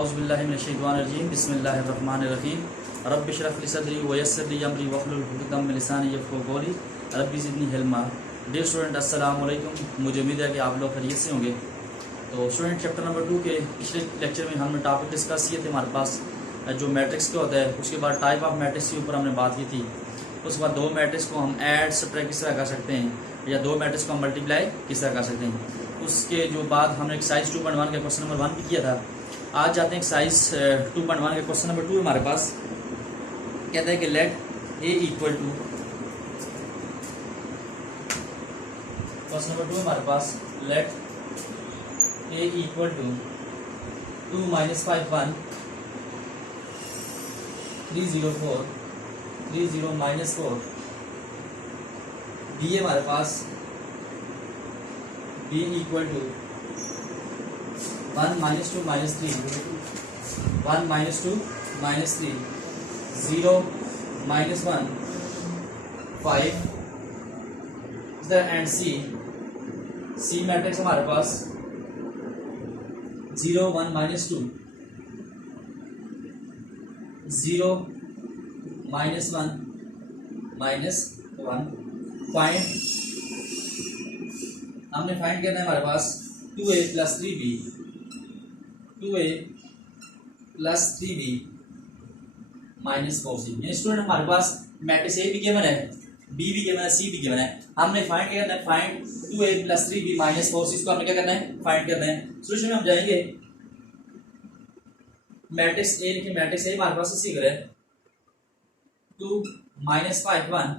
औज़ुबिल्लाहिमिनश्शैतानिर्रजीम बिस्मिल्लाहिर्रहमानिर्रहीम रब्बि इश्रह ली सदरी व यस्सिर ली अमरी वहलुल उक़दम मिन लिसानी यफ़क़हू क़ौली रब्बि ज़िदनी इल्मा। डियर स्टूडेंट अस्सलामु अलैकुम। मुझे उम्मीद है कि आप लोग खैरियत से होंगे। तो स्टूडेंट चैप्टर नंबर 2 के पिछले लेक्चर में हमने टॉपिक डिस्कस किए थे हमारे पास जो मैट्रिक्स का होता है, उसके बाद टाइप ऑफ मैट्रिक्स के ऊपर हमने बात की थी। उसके बाद दो मैट्रिक्स को हम ऐड सब्ट्रैक्ट किस तरह कर सकते हैं या दो मैट्रिक्स को हम मल्टीप्लाई किस तरह कर सकते हैं। उसके जो बाद हमने एक्सरसाइज 2.1 का क्वेश्चन नंबर 1 भी किया था। आज जाते हैं एक्सरसाइज 2.1 के क्वेश्चन नंबर 2 हमारे पास कहता है कि let A equal to, question number 2 हमारे पास let A equal to 2 - 5 1 3 0 4 3 0 - 4 B हमारे पास B equal to 1 - 2 - 3 1 - 2 - 3 0 - 1 5 and C matrix हमारे पास 0 1 - 2 0 - 1 -1 फाइंड, हमने फाइंड करना है हमारे पास 2a + 3b 2a + 3b - 4c। यानी स्टूडेंट हमारे पास मैट्रिक्स ए भी गिवन है, बी भी गिवन है, सी भी गिवन है। हमने फाइंड करना है फाइंड 2a + 3b - 4c। इसको हमने क्या करना है, फाइंड करना है। सोल्यूशन में हम जाएंगे, मैट्रिक्स ए लिखिए, मैट्रिक्स ए हमारे पास इसी तरह है 2 - 5 1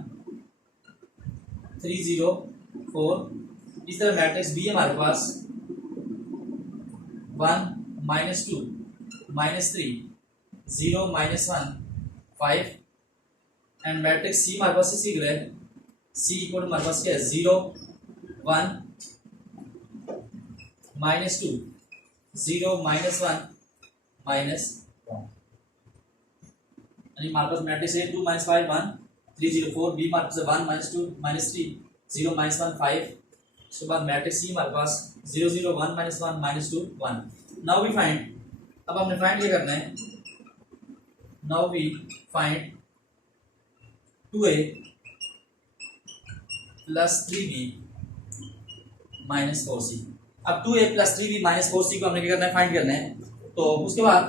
3 0 4। इस तरह मैट्रिक्स बी हमारे पास 1 - 2 - 3 0 - 1 5 एंड मैट्रिक्स सी हमारे पास इसी तरह है सी इक्वल हमारे पास क्या है 0 1 - 2 0 - 1 -1। यानी हमारे पास मैट्रिक्स है 2 - 5 1 3 0 4, बी हमारे पास 1 - 2 - 3 0 - 1 5। उसके बाद मैट्रिक्स सी हमारे पास 0 0 1 - 1 -2 1। नाउ वी फाइंड, अब हमने फाइंड क्या करना है, now we find 2a + 3b - 4c। अब 2a + 3b - 4c को हमने क्या करना है, फाइंड करना है। तो उसके बाद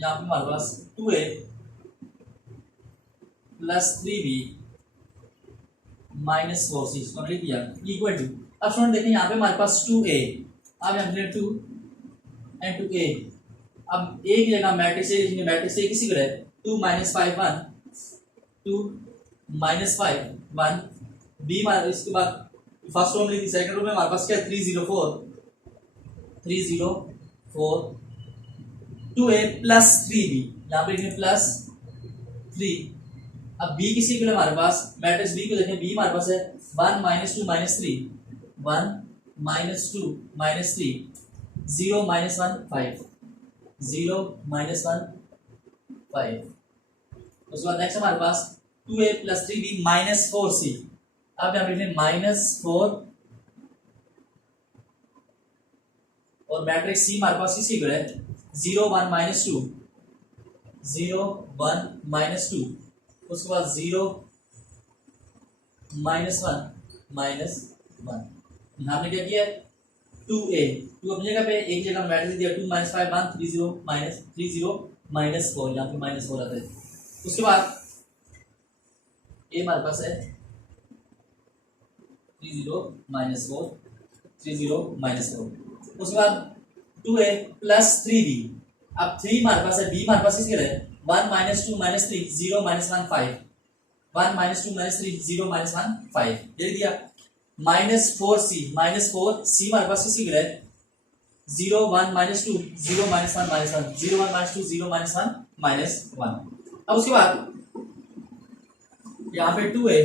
यहाँ पे हमारे पास 2a + 3b - 4c इसको हमने लिख दिया इक्वल टू। अब स्टूडेंट देखिए यहाँ पे हमारे पास 2a, अब यहाँ पे 2 एंड 2a। अब a की जगह मैट्रिक्स ए लिखेंगे, मैट्रिक्स ए किसी तरह 2 - 5 1 2 - 5 1 b। इसके बाद फर्स्ट रो में लिखी, सेकंड रो में हमारे पास क्या है 3 0 4 3 0 4 2a + 3b, यहाँ पे लिखेंगे +3। अब b किसी के लिए हमारे पास मैट्रिक्स b को देखें, b हमारे पास है 1 - 2 - 3 1 - 2 - 3 0 - 1 5 0 - 1 5। उसके बाद नेक्स्ट हमारे पास 2a + 3b - 4c। अब यहाँ पे लिखें -4 और मैट्रिक्स c हमारे पास इसी को है 0 1 - 2 0 1 - 2। उसके बाद 0 - 1 -1। यहाँ पे क्या किया 2a 2 अपनी जगह पे, एक जगह मैट्रिक्स दिया 2 - 5 1 3 0 -4, यहाँ पे -4 आता है। उसके बाद a हमारे पास है 3 0 -4 3 0 -4। उसके बाद 2a + 3b। अब 3 हमारे पास है, b हमारे पास इसके लिए 1 - 2 - 3 0 - 1 5 1 - 2 - 3 0 - 1 5 लिख दिया। -4c -4c हमारे पास इसी के लिए 0 1 - 2 0 - 1 -1 0 1 - 2 0 - 1 -1। अब उसके बाद यहाँ पे 2a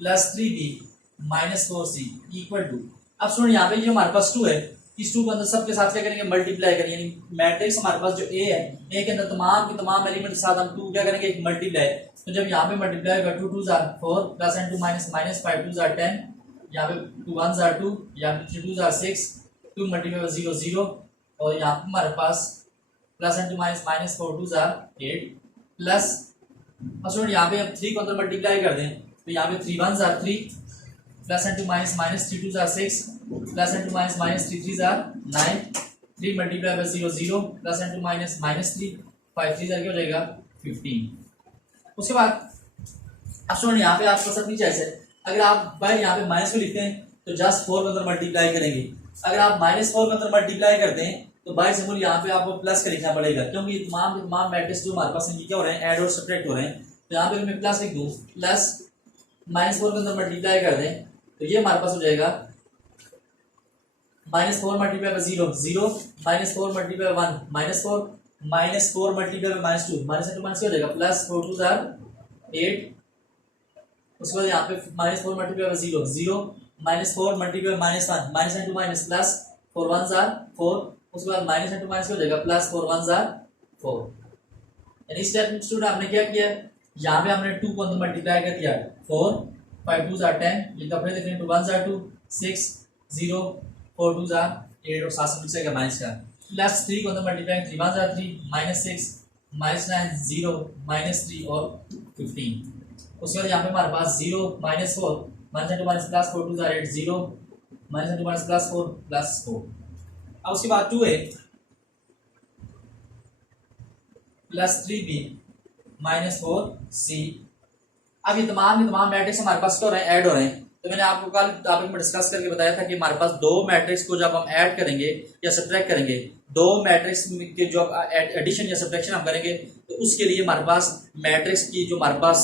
+ 3b - 4c equal to. अब सुनो यहाँ पे जो हमारे पास 2 है, इस 2 को अंदर सबके साथ क्या करेंगे, मल्टीप्लाई करेंगे। यानी मैट्रिक्स हमारे पास जो ए है, ए के अंदर तमाम के तमाम एलिमेंट के साथ हम 2 क्या करेंगे, एक मल्टीप्लाई। तो जब यहाँ पे मल्टीप्लाई होगा 2 2 4 4 +2 - -5 2 10, यहाँ पे 2 1s are 2, यहाँ पे 3 2s are 6, 2 मल्टीप्लाई बाय 0 0, और यहाँ पे हमारे पास plus and minus minus 4 2s are 8 plus, अब स्टूडेंट यहाँ पे हम 3 को अंदर मल्टीप्लाई कर दें तो यहाँ पे 3 1s are 3 plus and minus minus 3 2s are 6 plus and minus minus 3 3s are 9, 3 multiply by 0 0 plus and minus minus 3 5 3s क्या हो जाएगा 15। उसके बाद अब स्टूडेंट यहाँ पे आपको सब नीचे ऐसे, अगर आप भाई यहाँ पे माइनस को लिखते हैं तो जस्ट 4 के अंदर मल्टीप्लाई करेंगे, अगर आप -4 के अंदर मल्टीप्लाई करते हैं तो बाय सिंबल यहाँ पे आपको प्लस का लिखना पड़ेगा, क्योंकि तमाम मैट्रिक्स जो हमारे पास हैं ये क्या हो रहे हैं, ऐड और सब्ट्रैक्ट हो रहे हैं। तो यहाँ पे मैं प्लस लिख दूँ, प्लस -4 के अंदर मल्टीप्लाई कर दें तो ये हमारे पास हो जाएगा -4 multiply by 0 0, -4 multiply by 1 -4, -4 multiply by -2 -2 minus क्या हो जाएगा, प्लस 4 2s are 8, उसके बाद यहाँ पे -4 multiply by 0 0, -4 multiply by -1 -2 minus plus 4 1s are 4, उसके बाद -2 माइनस क्या हो जाएगा, प्लस 4 1s are 4। यानी इस स्टेप में स्टूडेंट आपने क्या किया, यहाँ पे हमने 2 को अंदर मल्टीप्लाई कर दिया 4 5 2s are 10, ये तो अपने देख रहे हैं 2 1s are 2 6 0 4 2s are 8 और 7 से मिक्स है माइनस का, प्लस 3 को अंदर मल्टीप्लाई 3 1s are 3 -6 -9 0 -3 और 15। उसके बाद यहाँ पे हमारे पास 0 -4 -2 minus plus 4 2s are 8 0 -2 minus plus 4 plus 4। अब उसके बाद 2a प्लस 3b -4c। अब ये तमाम मैट्रिक्स हमारे पास क्या हो रहे हैं, ऐड हो रहे हैं। तो मैंने आपको कल टॉपिक में डिस्कस करके बताया था कि हमारे पास दो मैट्रिक्स को जब हम ऐड करेंगे या सब्ट्रैक्ट करेंगे, दो मैट्रिक्स के जो एडिशन या सब्ट्रैक्शन हम करेंगे तो उसके लिए हमारे पास मैट्रिक्स की जो हमारे पास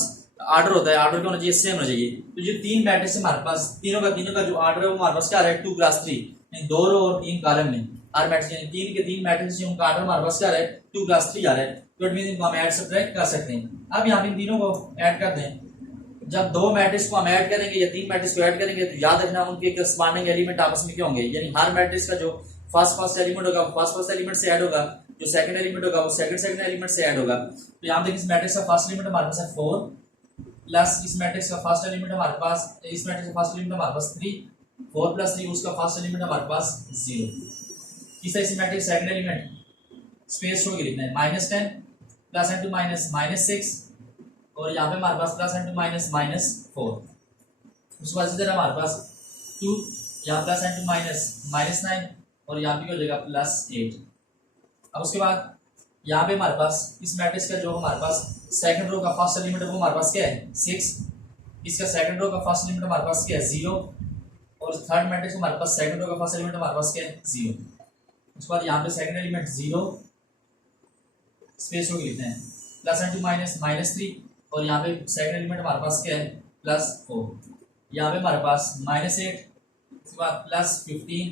ऑर्डर होता है, ऑर्डर क्या होना चाहिए, सेम होना चाहिए। तो जो 3 मैट्रिक्स हमारे पास तीनों का जो ऑर्डर है वो हमारे पास क्या आ रहा है, 2 + 3, यानी 2 रो और 3 कॉलम में हर मैट्रिक्स, यानी 3 के 3 मैट्रिक्स उनका ऑर्डर हमारे पास क्या आ रहा है, 2 + 3 आ रहा है। तो इट मींस इनको हम ऐड सब्ट्रैक्ट कर सकते हैं। अब यहाँ पे इन तीनों को ऐड करते हैं, जब 2 मैट्रिक्स को हम ऐड करेंगे या 3 मैट्रिक्स को ऐड करेंगे तो याद रखना उनके करस्पॉन्डिंग एलिमेंट आपस में क्या होंगे, यानी हर मैट्रिक्स का जो फर्स्ट एलिमेंट होगा वो फर्स्ट एलिमेंट से ऐड होगा, जो सेकंड एलिमेंट होगा वो सेकंड एलिमेंट से ऐड होगा। तो यहाँ देखिए इस मैट्रिक्स का फर्स्ट एलिमेंट हमारे पास है 4 प्लस इस मैट्रिक्स का फर्स्ट एलिमेंट हमारे पास, इस मैट्रिक्स का फर्स्ट एलिमेंट हमारे पास 3 4 + 3 उसका फर्स्ट एलिमेंट हमारे पास 0। इस मैट्रिक्स सेकंड एलिमेंट स्पेस छोड़ के लिखना है -10 प्लस एंड टू -6 और यहाँ पे हमारे पास प्लस एंड टू -4। उसके बाद इधर हमारे पास 2 यहाँ प्लस एंड टू -9 और यहाँ पे हो जाएगा +8। अब उसके बाद यहाँ पे हमारे पास इस मैट्रिक्स का जो हमारे पास सेकंड रो का फर्स्ट एलिमेंट है वो हमारे पास क्या है 6, इसका सेकंड रो का फर्स्ट एलिमेंट हमारे पास क्या है 0 और थर्ड मैट्रिक्स हमारे पास सेकंड रो का फर्स्ट एलिमेंट हमारे पास क्या है 0। उसके बाद यहाँ पे सेकंड एलिमेंट 0 स्पेस हो लिखते हैं प्लस एंड टू -3 और यहाँ पे सेकंड एलिमेंट हमारे पास क्या है +4, यहाँ पे हमारे पास -8, उसके बाद +15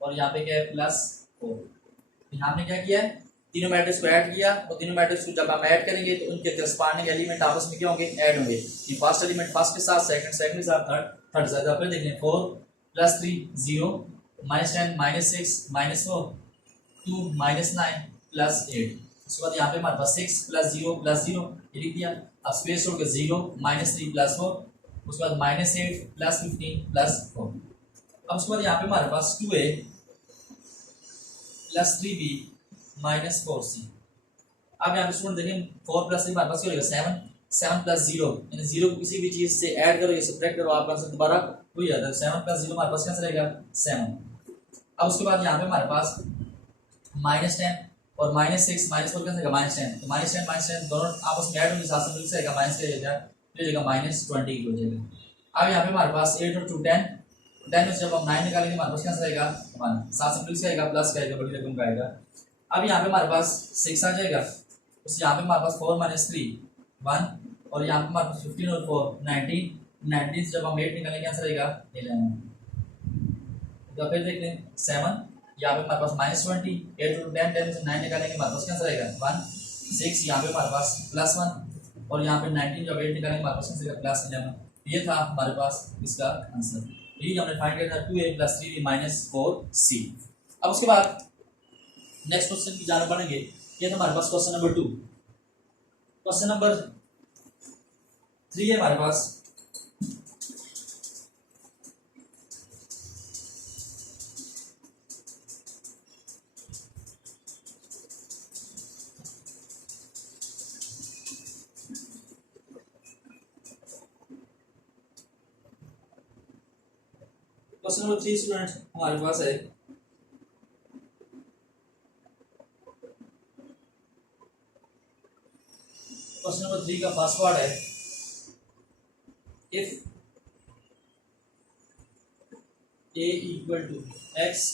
और यहाँ पे क्या है +4। यहाँ पे क्या किया है, तीनों मैट्रिक्स को ऐड किया और तीनों मैट्रिक्स को जब हम ऐड करेंगे तो उनके करस्पॉन्डिंग एलिमेंट आपस में क्या होंगे, ऐड होंगे। ये फर्स्ट एलिमेंट फर्स्ट के साथ, सेकंड के साथ, थर्ड के साथ। अपन देख लें 4 + 3 0 -10 -6 -4 2 -9 +8। उसके बाद यहाँ पे हमारे पास 6 + 0 + 0 ये लिख दिया। अब स्पेस छोड़ के 0 -3 +4 उसके बाद -8 +15 +4। अब उसके बाद यहाँ पे हमारे पास 2a + 3b -4c। अब यहाँ पे स्टूडेंट देखें 4 + 3 हमारे पास क्या हो जाएगा 7 + 0, यानी 0 को किसी भी चीज से ऐड करो या सब्ट्रैक्ट करो आप पास दोबारा वही आता है। 7 + 0 हमारे पास कैसे रहेगा 7। अब उसके बाद यहाँ पे हमारे पास -10 और -6 -4 कैसे रहेगा -10, तो -10 दोनों आपस में ऐड होंगे, साथ में मिलकर रहेगा माइनस का जाएगा -20 हो जाएगा। अब यहाँ पे हमारे पास 8 और 2 10 में से जब हम 9 निकालेंगे हमारे पास कैसे रहेगा 1, साथ में मिलकर रहेगा प्लस का बड़ी रकम का आएगा। अब यहाँ पे हमारे पास 6 आ जाएगा, उस यहाँ पे हमारे पास 4 - 3 1 और यहाँ पे हमारे पास 15 और 4 19 से जब हम 8 निकालेंगे कैसे रहेगा 11। तो फिर देख लें 7 यहाँ पे हमारे पास -20 8 और 10 से 9 निकालेंगे हमारे पास कैसे रहेगा 1 6 यहाँ पे हमारे पास +1 और यहाँ पे 19 जब 8 निकालेंगे हमारे पास कैसे रहेगा +11। ये था हमारे पास इसका आंसर। ये हमने फाइंड किया था 2a + 3b -4c। अब उसके बाद नेक्स्ट क्वेश्चन की जाने पड़ेंगे। ये था हमारे पास क्वेश्चन नंबर 2। क्वेश्चन नंबर 3 है हमारे पास। क्वेश्चन नंबर 3 स्टूडेंट हमारे पास है क्वेश्चन नंबर 3 का फर्स्ट पार्ट है if a equal to x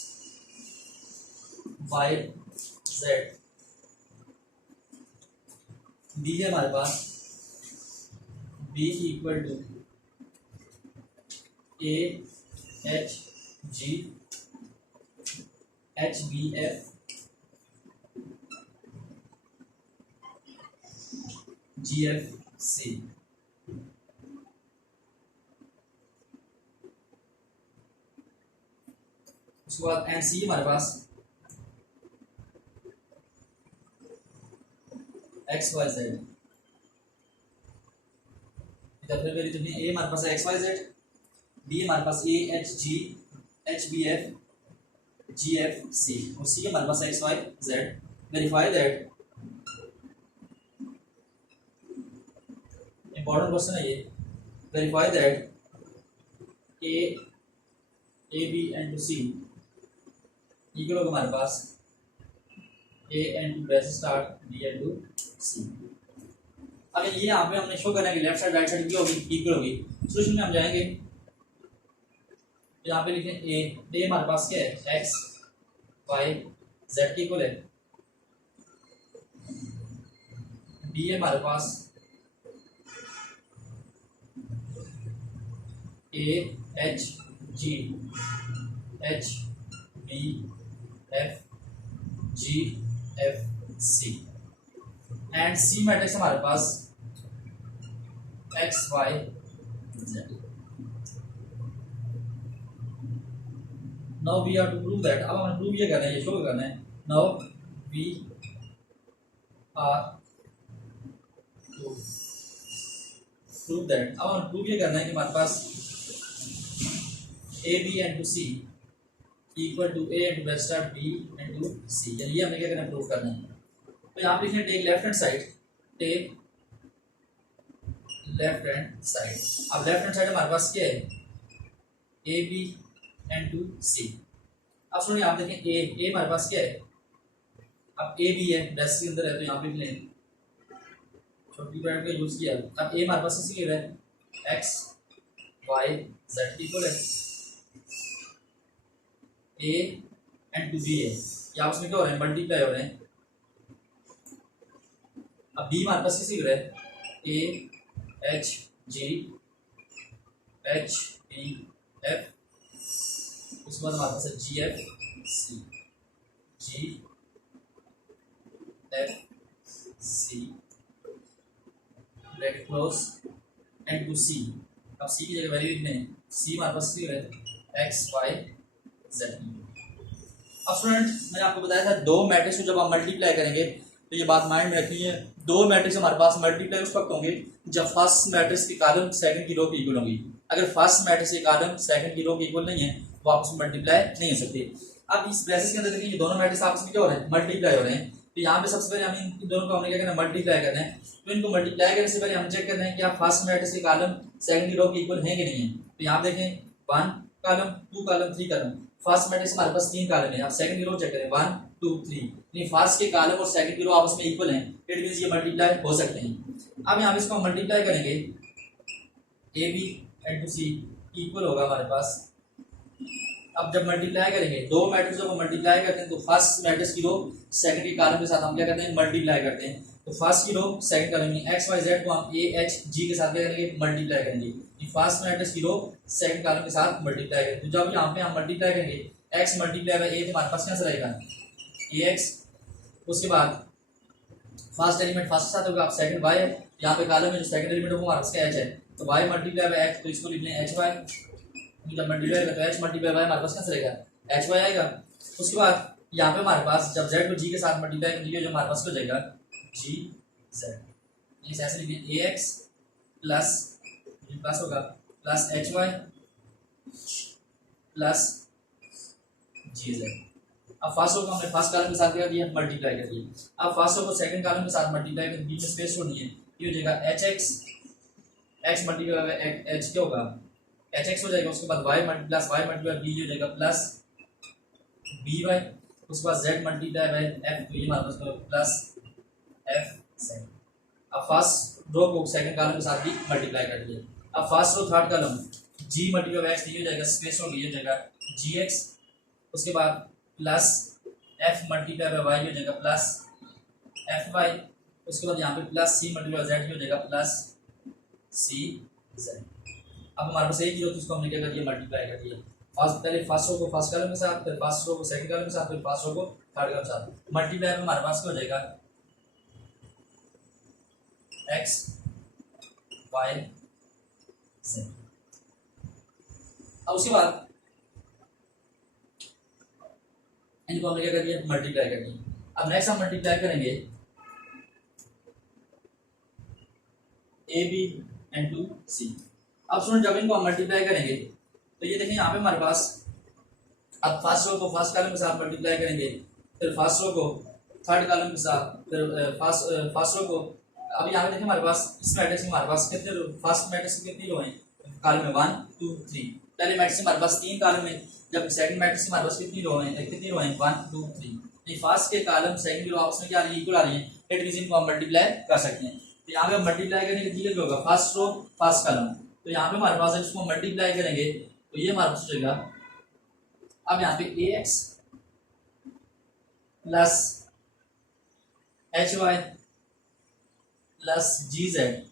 y z b है हमारे पास b equal to a h g h b f g f c उसके बाद एंड सी हमारे पास एक्स वाई जेड इधर फिर मेरी तुमने ए हमारे पास है एक्स वाई जेड बी हमारे पास A H G H B F G F C और सी हमारे पास X Y Z verify that important question है ये verify that A B and to C equal होगा हमारे पास A and to bracket start B and to C. अब ये यहाँ पे हमने शो करना है कि लेफ्ट साइड राइट साइड की होगी इक्वल होगी। सोल्यूशन में हम जाएंगे यहाँ पे लिखें ए हमारे पास क्या है एक्स वाई जेड के इक्वल है बी है हमारे पास A H G H B F G F C and C matrix हमारे पास X Y Z. Now we are to prove that अब हमें प्रूव ये करना है ये शो करना है now we are to prove that अब हमें प्रूव ये करना है कि हमारे पास A B and to C equal to A and bracket start B and to C यानी ये हमें क्या करना है प्रूव करना है। तो यहाँ पे लिखना take left hand side take left hand side. अब लेफ्ट हैंड साइड हमारे पास क्या है A B and to C. अब सुनिए आप देखें ए हमारे पास क्या है अब ए बी है ब्रैकेट के अंदर है तो यहाँ पे लिखें छोटी ब्रैकेट का यूज किया। अब ए हमारे पास इसी के है एक्स वाई जेड इक्वल है ए एंड टू बी है ये आपस में क्या हो रहे हैं मल्टीप्लाई हो रहे हैं। अब बी हमारे पास किसी है A H G H B F उसके बाद हमारे पास है G F C G F C bracket close and to C. अब सी की जगह वैल्यू लिखने हैं सी हमारे पास है एक्स वाई जेड। अब स्टूडेंट मैंने आपको बताया था दो मैट्रिक्स को जब आप मल्टीप्लाई करेंगे तो ये बात माइंड में रखनी है दो मैट्रिक्स हमारे पास मल्टीप्लाई उस वक्त होंगे जब फर्स्ट मैट्रिक्स की कॉलम सेकंड की रो की इक्वल होंगी। अगर फर्स्ट मैट्रिक्स की कॉलम सेकंड की रो की इक्वल नहीं है वो आपस में मल्टीप्लाई नहीं हो सकते। अब इस ब्रैकेट के अंदर देखिए ये दोनों मैट्रिक्स आपस में क्या हो रहे हैं मल्टीप्लाई हो रहे हैं। तो यहाँ पे सबसे पहले हम इन दोनों को हमने क्या करना है मल्टीप्लाई करना है। तो इनको मल्टीप्लाई करने से पहले हम चेक करना है कि आप फर्स्ट मैट्रिक्स की कॉलम सेकंड की रो की इक्वल है कि नहीं है। तो यहाँ देखें 1 column 2 column 3 column first matrix हमारे पास 3 कॉलम है। आप सेकंड की रो चेक करें 1 2 3 यानी फर्स्ट के कॉलम और सेकंड की रो आपस में इक्वल हैं इट मींस ये मल्टीप्लाई हो सकते हैं। अब यहाँ पे इसको मल्टीप्लाई करेंगे A B and to C equal होगा हमारे पास। अब जब मल्टीप्लाई करेंगे दो मैट्रिक्स जब मल्टीप्लाई करते हैं तो फर्स्ट मैट्रिक्स की रो सेकंड के कॉलम के साथ हम क्या करते हैं मल्टीप्लाई करते हैं। तो फर्स्ट की रो सेकंड कॉलम में एक्स वाई जेड को हम ए एच जी के साथ क्या करेंगे मल्टीप्लाई करेंगे। फर्स्ट मैट्रिक्स की रो सेकंड कॉलम के साथ मल्टीप्लाई करेंगे। तो जब यहाँ पे हम मल्टीप्लाई करेंगे एक्स मल्टीप्लाई बाय ए तो हमारे पास क्या रहेगा ए एक्स। उसके बाद फर्स्ट एलिमेंट फर्स्ट के साथ होगा आप सेकंड वाई है यहाँ पे कॉलम में जो सेकंड एलिमेंट है वो हमारे पास क्या एच है तो वाई मल्टीप्लाई बाय एक्स तो इसको लिख लें एच वाई। जब मल्टीप्लाई करें तो एच मल्टीप्लाई बाय हमारे पास क्या रहेगा एच वाई आएगा। उसके बाद यहाँ पे हमारे पास जब जेड को जी के साथ मल्टीप्लाई करेंगे जो हमारे पास हो जाएगा जी जेड। इस ऐसे लिखिए ए एक्स प्लस प्लस होगा plus H Y plus G Z. अब फर्स्ट रो को हमने फर्स्ट कॉलम के साथ क्या किया मल्टीप्लाई कर दिया। अब फर्स्ट रो को सेकंड कॉलम के साथ मल्टीप्लाई कर बीच में स्पेस छोड़नी है ये हो जाएगा H x x multiply by H क्या होगा एच एक्स हो जाएगा, उसके बाद वाई मल्टीप्लाई बी हो जाएगा प्लस बी वाई, उसके बाद जेड मल्टीप्लाई बाई एफ, तो ये हमारे पास प्लस एफ जेड। अब फर्स्ट रो को सेकंड कॉलम के साथ भी मल्टीप्लाई कर दिया। अब first row third column G multiply by X, ये हो जाएगा स्पेस हो गई हो जाएगा जी एक्स, उसके बाद plus F multiply by Y हो जाएगा प्लस एफ वाई, उसके बाद यहाँ पे प्लस सी मल्टीप्लाई जेड हो जाएगा प्लस सी जेड। अब हमारे पास एक ही होती है, उसको हमने क्या कर दिया मल्टीप्लाई कर दिया। पहले फर्स्ट रो को फर्स्ट कॉलम के साथ, फिर फर्स्ट रो को सेकंड कॉलम के साथ, फिर फर्स्ट रो को थर्ड कॉलम के साथ मल्टीप्लाई में हमारे पास क्या हो जाएगा एक्स वाई जेड। अब उसके बाद इनको हमने क्या कर दिया मल्टीप्लाई कर दिया। अब नेक्स्ट हम मल्टीप्लाई करेंगे A B and to C. अब सुनो जब इनको हम मल्टीप्लाई करेंगे तो ये देखें यहाँ पे हमारे पास, अब फर्स्ट रो को फर्स्ट कॉलम के साथ मल्टीप्लाई करेंगे, फिर फर्स्ट रो को थर्ड कॉलम के साथ, फिर फर्स्ट रो को, अब यहाँ पे देखें हमारे पास इस मैट्रिक्स में हमारे पास कितने फर्स्ट मैट्रिक्स में कितनी रो हैं कॉलम में 1 2 3, पहले मैट्रिक्स में हमारे पास 3 कॉलम है, जब सेकंड मैट्रिक्स में हमारे पास कितनी रो हैं 1 2 3। ये फर्स्ट के कॉलम सेकंड की रो आपस में क्या आ रही है इक्वल आ रही है, इट मींस इनको हम मल्टीप्लाई कर सकते हैं। तो यहाँ पे मल्टीप्लाई करने के लिए क्या होगा फर्स्ट रो फर्स्ट कॉलम, तो यहाँ पे हमारे पास इसको मल्टीप्लाई करेंगे तो ये हमारे पास हो जाएगा, अब यहाँ पे A X plus H Y plus G Z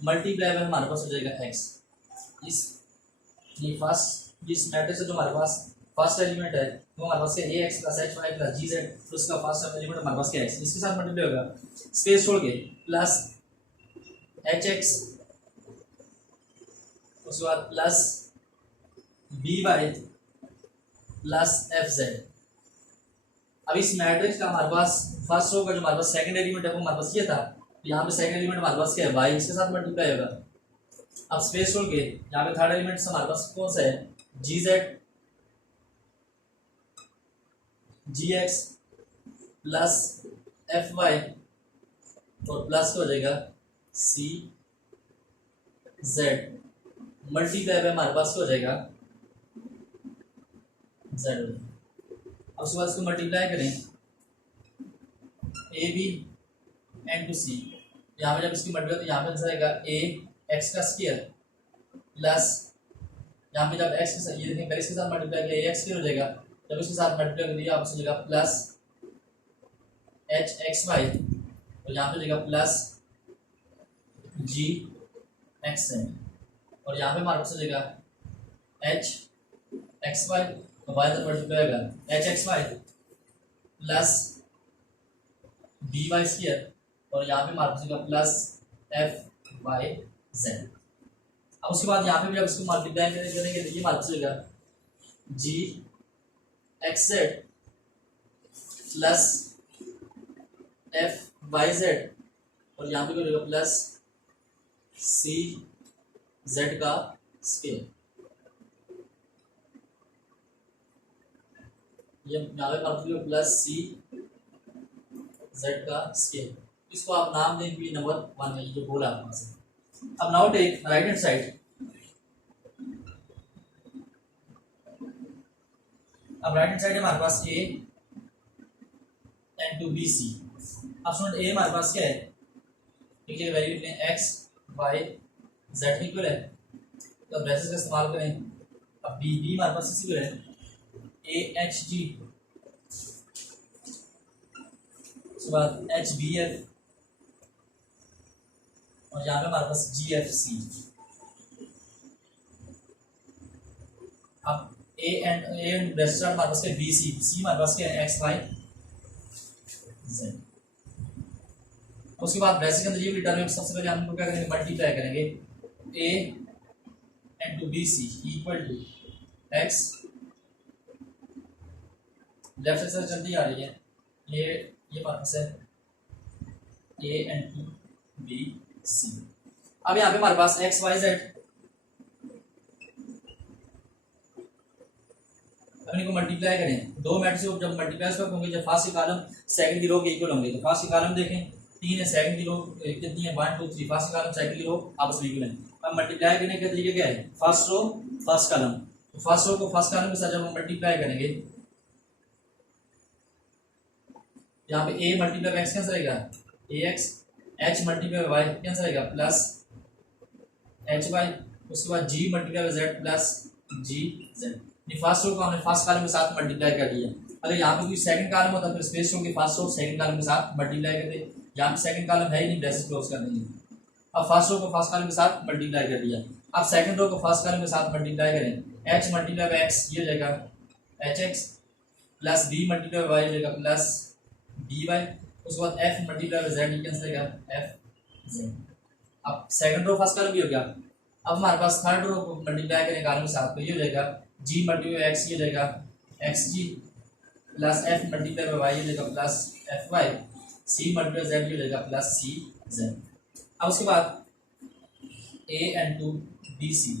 multiply में हमारे पास हो जाएगा एक्स। इस ये फर्स्ट जिस मैट्रिक्स से जो हमारे पास फर्स्ट एलिमेंट है वो हमारे पास क्या A X plus H Y plus G Z, तो उसका फर्स्ट एलिमेंट हमारे पास क्या है इसके साथ मल्टीप्लाई होगा स्पेस छोड़ के प्लस एच एक्स, उसके बाद plus B Y plus F Z. अब इस मैट्रिक्स का हमारे पास फर्स्ट रो का जो हमारे पास सेकंड एलिमेंट है वो हमारे पास ये था, तो यहाँ पे सेकंड एलिमेंट हमारे पास क्या है वाई, इसके साथ मल्टीप्लाई होगा। अब स्पेस छोड़ के यहाँ पे थर्ड एलिमेंट हमारे पास कौन सा है जी जेड जी एक्स प्लस एफ वाई और प्लस हो जाएगा सी जेड मल्टीप्लाई में हमारे पास क्या हो जाएगा जेड। अब उसके बाद इसको मल्टीप्लाई करें ए बी एंड टू सी, यहाँ पे जब इसकी मल्टीप्लाई तो यहाँ पे आंसर आएगा ए एक्स का स्क्वायर प्लस यहाँ पे जब एक्स के साथ ये देखें पहले इसके साथ मल्टीप्लाई किया ए एक्स स्क्वायर हो जाएगा, जब इसके साथ मल्टीप्लाई कर दिया आपस हो जाएगा प्लस एच एक्स वाई और यहाँ पे हो जाएगा प्लस जी एक्स जेड, और यहाँ पे हमारे पास हो जाएगा एच एक्स वाई तो वाई तक मल्टीप्लाई होगा H X Y plus B Y square और यहाँ पे हमारे पास होगा प्लस एफ वाई जेड। अब उसके बाद यहाँ पे भी अब इसको मल्टीप्लाई करेंगे तो ये हमारे पास होगा G X Z plus F Y Z और यहाँ पे होगा प्लस सी जेड का स्क्वायर। ये यहाँ पे हमारे पास प्लस सी जेड का स्क्वायर, इसको आप नाम देंगे नंबर 1 है ये जो बोला आपने से। अब now take right hand side, अब राइट हैंड साइड है हमारे पास A and to B C. अब सुनो ए हमारे पास क्या है देखिए वैल्यू लें एक्स वाई जेड इक्वल है, तो ब्रैकेट्स का इस्तेमाल करें। अब बी बी हमारे पास इसी को है ए एच जी, उसके बाद एच बी एफ और यहाँ पे हमारे पास जी एफ सी। अब ए एंड ब्रैकेट्स हमारे पास क्या बी सी, सी हमारे पास क्या है एक्स वाई जेड। उसके बाद ब्रैकेट के अंदर ये डिटरमिनेंट सबसे पहले हम क्या करेंगे मल्टीप्लाई करेंगे A and to B C equal to X, left side जल्दी आ रही है ये हमारे पास है A and to B C. अब यहाँ पे हमारे पास एक्स वाई जेड, अब इनको मल्टीप्लाई करें दो मैट्रिक्स को जब मल्टीप्लाई कब होंगे जब फर्स्ट की कॉलम सेकंड की रो के इक्वल होंगे। तो फर्स्ट की कॉलम देखें 3 है, सेकंड की रो कितनी है 1 2 3, फर्स्ट की कॉलम सेकंड की रो आपस में इक्वल है। अब मल्टीप्लाई करने का तरीका क्या है फर्स्ट रो फर्स्ट कॉलम, तो फर्स्ट रो को फर्स्ट कॉलम के साथ जब हम मल्टीप्लाई करेंगे, यहाँ पे A multiply by X cancel रहेगा, A X, H multiply by Y cancel रहेगा, प्लस एच वाई, उसके बाद G multiply by Z plus G Z. First row को हमने फर्स्ट कॉलम के साथ मल्टीप्लाई कर दिया। अगर यहाँ पे कोई सेकंड कॉलम होता फिर स्पेस रो के फर्स्ट रो सेकंड कॉलम के साथ मल्टीप्लाई करते, यहाँ पे सेकंड कॉलम है ही नहीं, ब्रैकेट क्लोज कर देंगे। अब फर्स्ट रो को फर्स्ट कॉलम के साथ मल्टीप्लाई कर दिया, अब सेकंड रो को फर्स्ट कॉलम के साथ मल्टीप्लाई करें, एच मल्टीप्लाई बाय एक्स ये हो जाएगा H X, plus B multiply by Y हो जाएगा प्लस डी वाई, उसके बाद F multiply by Z cancel रहेगा एफ जेड। अब सेकंड रो फर्स्ट कॉलम भी हो गया। अब हमारे पास थर्ड रो को मल्टीप्लाई करें कॉलम के साथ, तो ये हो जाएगा जी मल्टीप्लाई बाय एक्स ये हो जाएगा X G, plus F multiply by Y हो जाएगा plus F Y, C multiply Z हो जाएगा प्लस सी जेड। अब उसके बाद A and to B C,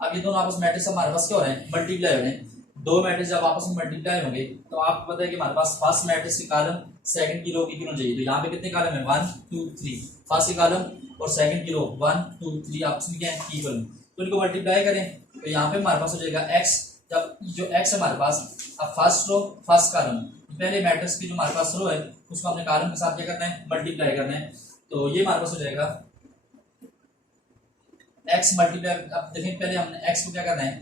अब ये दोनों आपस में मैट्रिक्स हमारे पास क्या हो रहे हैं, मल्टीप्लाई हो रहे हैं। दो मैट्रिक्स जब आपस में मल्टीप्लाई होंगे तो आपको पता है कि हमारे पास फर्स्ट मैट्रिक्स के कॉलम सेकंड की रो की होना चाहिए। तो यहाँ पे कितने कॉलम है, 1 2 3, फर्स्ट के कॉलम और सेकंड की रो 1 2 3 आपस में क्या है, इक्वल। तो इनको मल्टीप्लाई करें तो यहाँ पे हमारे पास हो जाएगा एक्स, जब जो एक्स है हमारे पास, अब फर्स्ट रो फर्स्ट कॉलम, पहले मैट्रिक्स की जो हमारे पास रो है उसको हमने कॉलम के साथ क्या करना है, मल्टीप्लाई करना है। तो ये हमारे पास हो जाएगा एक्स मल्टीप्लाई, अब देखें पहले हमने एक्स को क्या करना है,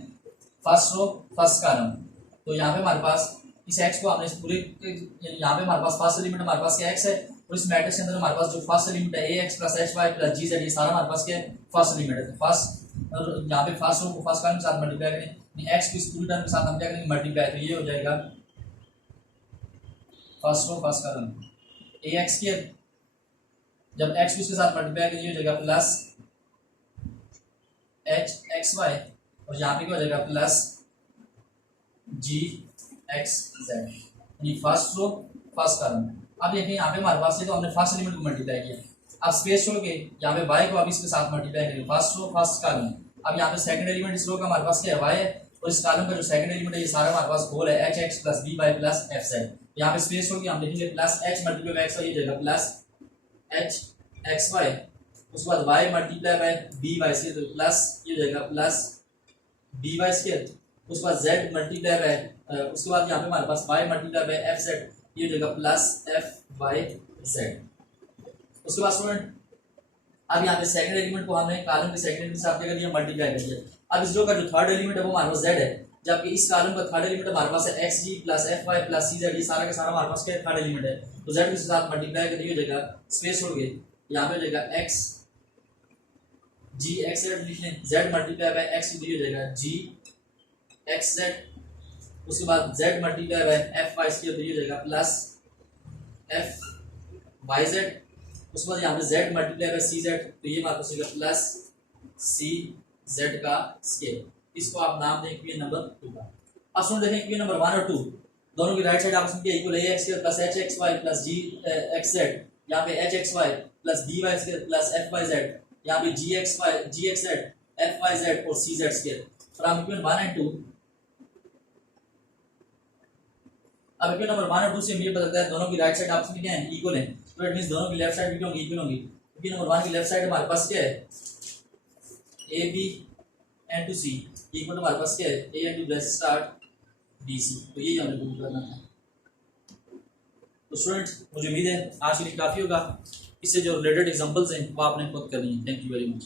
फर्स्ट रो फर्स्ट कॉलम, तो यहाँ पे हमारे पास इस एक्स को हमने पूरे, यहाँ पे हमारे पास फर्स्ट एलिमेंट हमारे पास क्या एक्स है, और इस मैट्रिक्स के अंदर हमारे पास जो फर्स्ट एलिमेंट है A X plus H Y plus G Z, ये सारा हमारे पास क्या है, फर्स्ट एलिमेंट है। फर्स्ट, और यहाँ पे फर्स्ट रो को फर्स्ट कॉलम के साथ मल्टीप्लाई करें, एक्स को इस पूरी टर्म के साथ हम क्या करेंगे, मल्टीप्लाई, तो ये हो जाएगा first row first column A X के, जब एक्स को इसके साथ मल्टीप्लाई करेंगे हो जाएगा प्लस एच एक्स वाई, और यहाँ पे क्या हो जाएगा प्लस जी एक्स जेड, यानी फर्स्ट रो फर्स्ट कॉलम। अब देखिए यहाँ पे हमारे पास है तो हमने फर्स्ट एलिमेंट को मल्टीप्लाई किया, अब स्पेस छोड़ के यहाँ पे वाई को अब इसके साथ मल्टीप्लाई करेंगे, फर्स्ट रो फर्स्ट कॉलम। अब यहाँ पे सेकंड एलिमेंट इस रो का हमारे पास क्या है, वाई है, और इस कॉलम का जो सेकंड एलिमेंट है ये सारा हमारे पास होल है, H X plus B Y plus F Z. यहाँ पे स्पेस छोड़ के हम लिखेंगे plus H multiply by X Y, ये जाएगा प्लस एच एक्स वाई, उसके बाद Y multiply by B Y से, तो प्लस ये जाएगा प्लस बी वाई स्क्वायर, उसके बाद जेड मल्टीप्लाई बाय, उसके बाद यहाँ पे हमारे पास Y multiply by F Z, ये जाएगा प्लस एफ वाई जेड। उसके बाद स्टूडेंट अब यहाँ पे सेकंड एलिमेंट को हमने कॉलम के सेकंड एलिमेंट से आप क्या कर दिया, मल्टीप्लाई कर दिया। अब इस रो का जो थर्ड एलिमेंट है वो हमारे पास जेड है, जबकि इस कॉलम का थर्ड एलिमेंट हमारे पास है x G plus F Y plus C Z, ये सारा का सारा हमारे पास क्या थर्ड एलिमेंट है, तो जेड के साथ मल्टीप्लाई कर दिया जाएगा, स्पेस छोड़ के यहाँ पे हो जाएगा एक्स जी एक्स जेड लिख लें, जेड मल्टीप्लाई बाय एक्स दिया जाएगा जी एक्स जेड, उसके बाद Z multiply by F Y square दिया जाएगा प्लस एफ वाई जेड, उसके बाद यहाँ पे Z multiply by C Z, तो ये हमारे पास होगा प्लस सी जेड का स्क्वायर। इसको आप नाम दें क्वेश्चन नंबर 2 का। अब सुन देखें क्वेश्चन नंबर 1 और 2 दोनों की राइट साइड आपस में क्या इक्वल है, A X plus H X Y plus G X Z, यहाँ पे H X Y plus B Y square plus F Y Z, यहाँ पे G X Z F Y Z और C Z square. From equation 1 and 2, अब equation number 1 और 2 से ये बताता है दोनों की राइट साइड आपस में क्या है, इक्वल है, तो इट मींस दोनों की लेफ्ट साइड भी क्या होंगी, इक्वल होंगी। इक्वेशन नंबर 1 की लेफ्ट साइड हमारे पास क्या है, A B and to C equal, हमारे पास क्या है, A and to bracket start B C, तो यही हमें प्रूव करना था। तो स्टूडेंट्स मुझे उम्मीद है आज के लिए काफ़ी होगा, इससे जो रिलेटेड एग्जांपल्स हैं वो आपने खुद करनी है। Thank you very much.